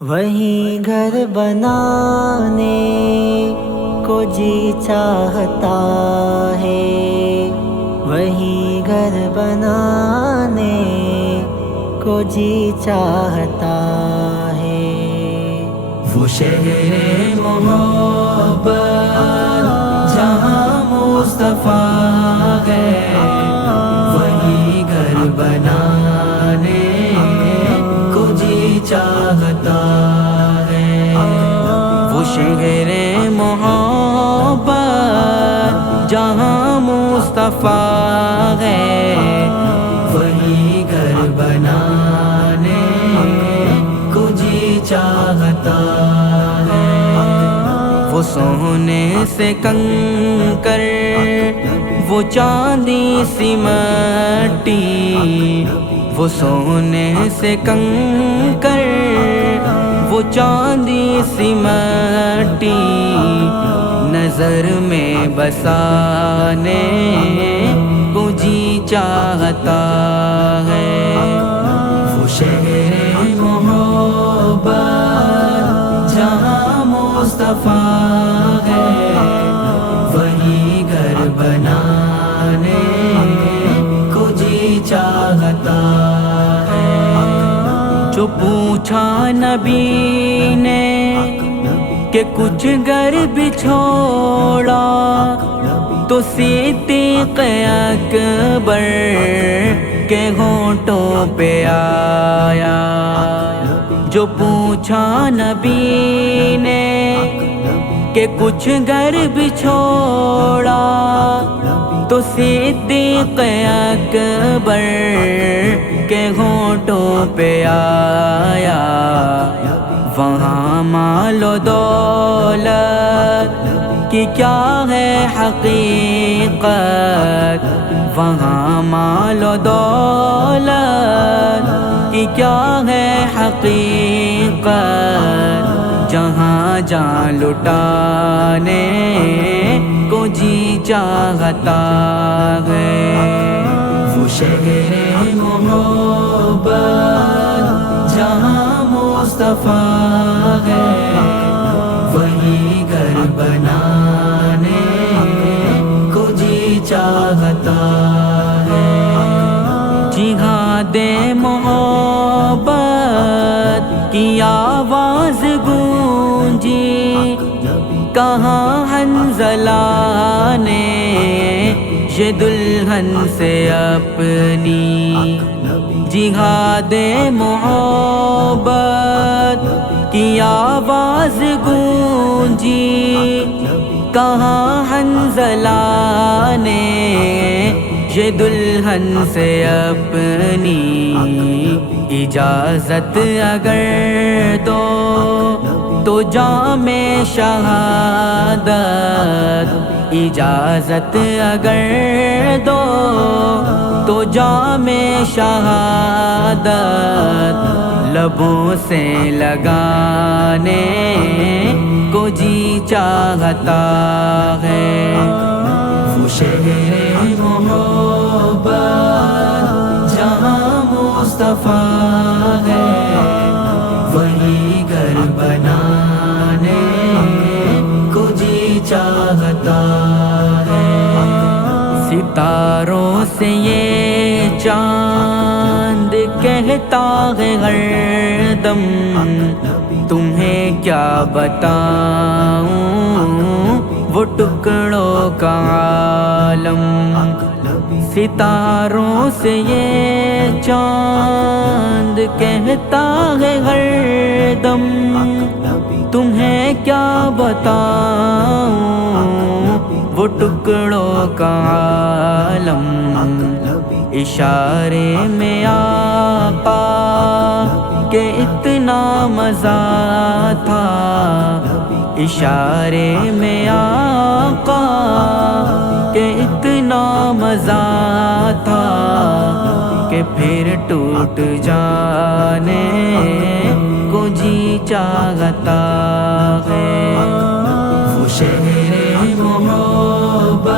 وہیں گھر بنانے کو جی چاہتا ہے، وہیں گھر بنانے کو جی چاہتا ہے۔ وہ شہر محبت جہاں مصطفیٰ ہے، وہی گھر بنانے کو جی چاہتا ہے۔ وہ شہر محبت جہاں مصطفیٰ ہے، وہی گھر بنانے کو جی چاہتا ہے۔ وہ سونے سے کنکر، وہ چاندی سی مٹی، وہ سونے سے کنکر، وہ چاندی سی مٹی، نظر میں بسانے کو جی چاہتا ہے۔ وہ شہر محبت جہاں مصطفیٰ ہے، وہی گھر بنانے کو جی چاہتا ہے۔ جو پوچھا نبی نے کہ کچھ گھر بھی چھوڑا، تو صدیق اکبر کے ہونٹوں پہ آیا۔ جو پوچھا نبی نے کہ کچھ گھر بھی چھوڑا، تو صدیق اکبر کے ہونٹوں پہ آیا۔ وہاں مال و دولت کی کیا ہے حقیقت، وہاں مال و دولت کی کیا ہے حقیقت، جہاں جان لٹانے کو جی چاہتا ہے۔ وہ شہر محبت جہاں مصطفیٰ ہے، وہی گھر بنانے کو جی چاہتا ہے۔ جہاد محبت کی آواز گونجی، کہاں حنظلہ نے یہ دلہن سے اپنی، جہاد محبت کی آواز گونجی، کہاں حنظلہ نے یہ دلہن سے اپنی، اجازت اگر دو تو جام شہادت، اجازت اگر دو تو جام شہادت لبوں سے لگانے کو جی چاہتا ہے۔ وہ شہر محبت جہاں مصطفیٰ ہے، وہی گھر بنانے کو جی چاہتا ہے۔ ستاروں سے یہ چاند کہتا ہے ہر دم، تمہیں کیا بتاؤں وہ ٹکڑوں کا عالم۔ ستاروں سے یہ چاند کہتا ہے ہر دم، تمہیں کیا بتاؤں وہ ٹکڑوں کا عالم۔ اشارے میں آقا کہ اتنا مزہ تھا، اشارے میں آقا کہ اتنا مزہ تھا، کہ پھر ٹوٹ جانے کو جی چاہتا ہے۔ وہ شہر محبت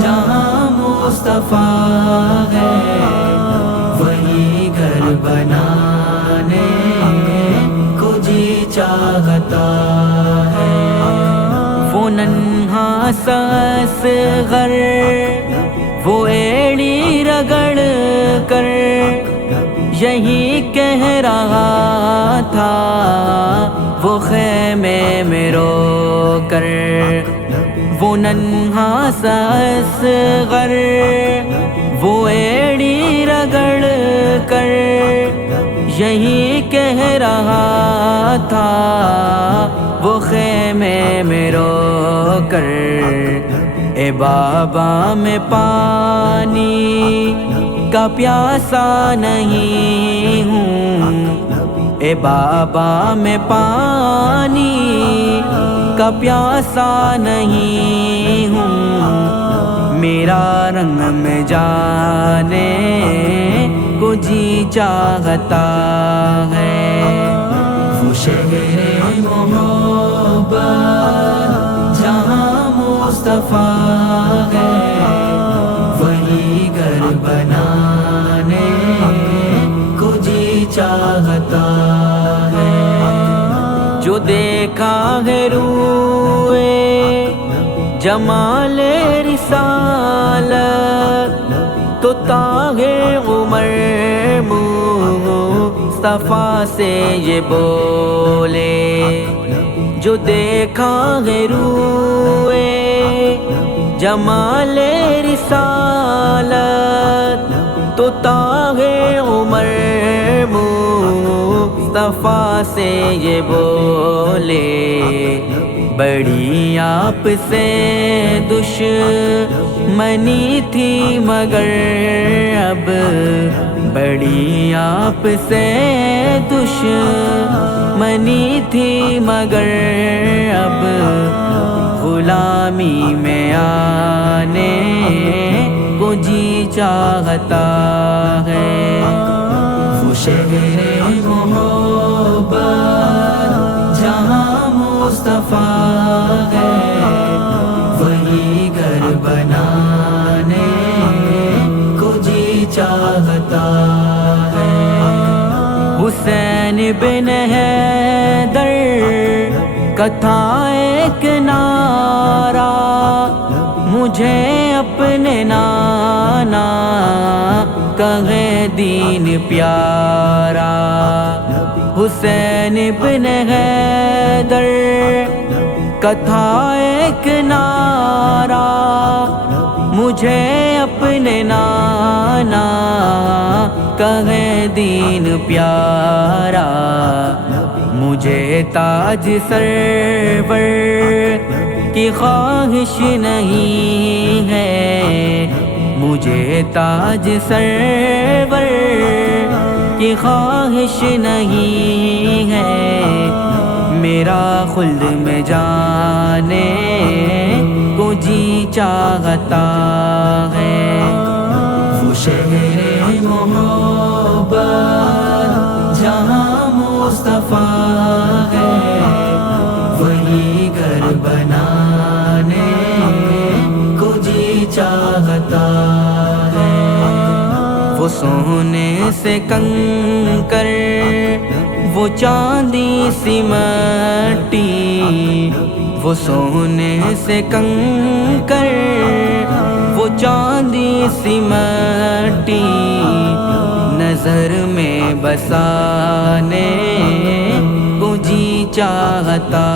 جہاں مصطفیٰ ہے، وہی گھر بنانے چاہتا ہے. وہ ننھا سا اصغر وہ ایڑی رگڑ کر یہی کہہ رہا تھا وہ خیمے میں رو کر. وہ ننھا سا اصغر وہ ایڑی رگڑ کر یہی کہہ رہا تھا وہ خیمے میں رو کر. اے بابا میں پانی کا پیاسا نہیں ہوں. اے بابا میں پانی کا پیاسا نہیں ہوں. میرا رنگ میں جانے کو جی چاہتا ہے. وہ شہر محبت جہاں مصطفیٰ ہے وہی گھر بنانے کو جی چاہتا ہے. جو دیکھا ہے روئے جمال رسالت تو تاغِ عمر مصطفیٰ سے یہ بولے. جو دیکھا ہے روئے جمال رسالت تو تاغِ عمر مصطفیٰ سے یہ بولے. بڑی آپ سے دشمنی تھی مگر اب بڑی آپ سے دشمنی تھی مگر اب غلامی میں آنے کو جی چاہتا ہے. وہ شہر محبت جہاں مصطفیٰ ہے وہی گھر بنانے کو جی چاہتا ہے. حسین بن حیدر کا تھا ایک نعرہ مجھے اپنے نانا کہے دین پیارا. حسین بن حیدر کا تھا ایک نعرہ مجھے اپنے نانا کہے دین پیارا. مجھے تاج سرور کی خواہش نہیں ہے. مجھے تاج سرور کی خواہش نہیں ہے. میرا خلد میں جانے کو جی چاہتا ہے. وہ شہر محبت جہاں مصطفیٰ ہے وہی گھر بنانے کو جی چاہتا ہے. وہ سونے سے کنکر وہ چاندی سی مٹی. وہ سونے سے کنکر وہ چاندی سی مٹی نظر میں بسانے کو جی چاہتا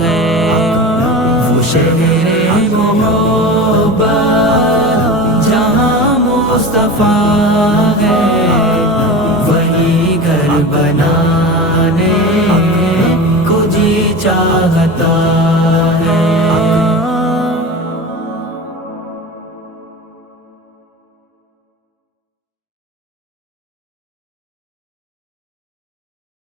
ہے. وہ شہر محبت جہاں مصطفیٰ ہے وہی گھر بنا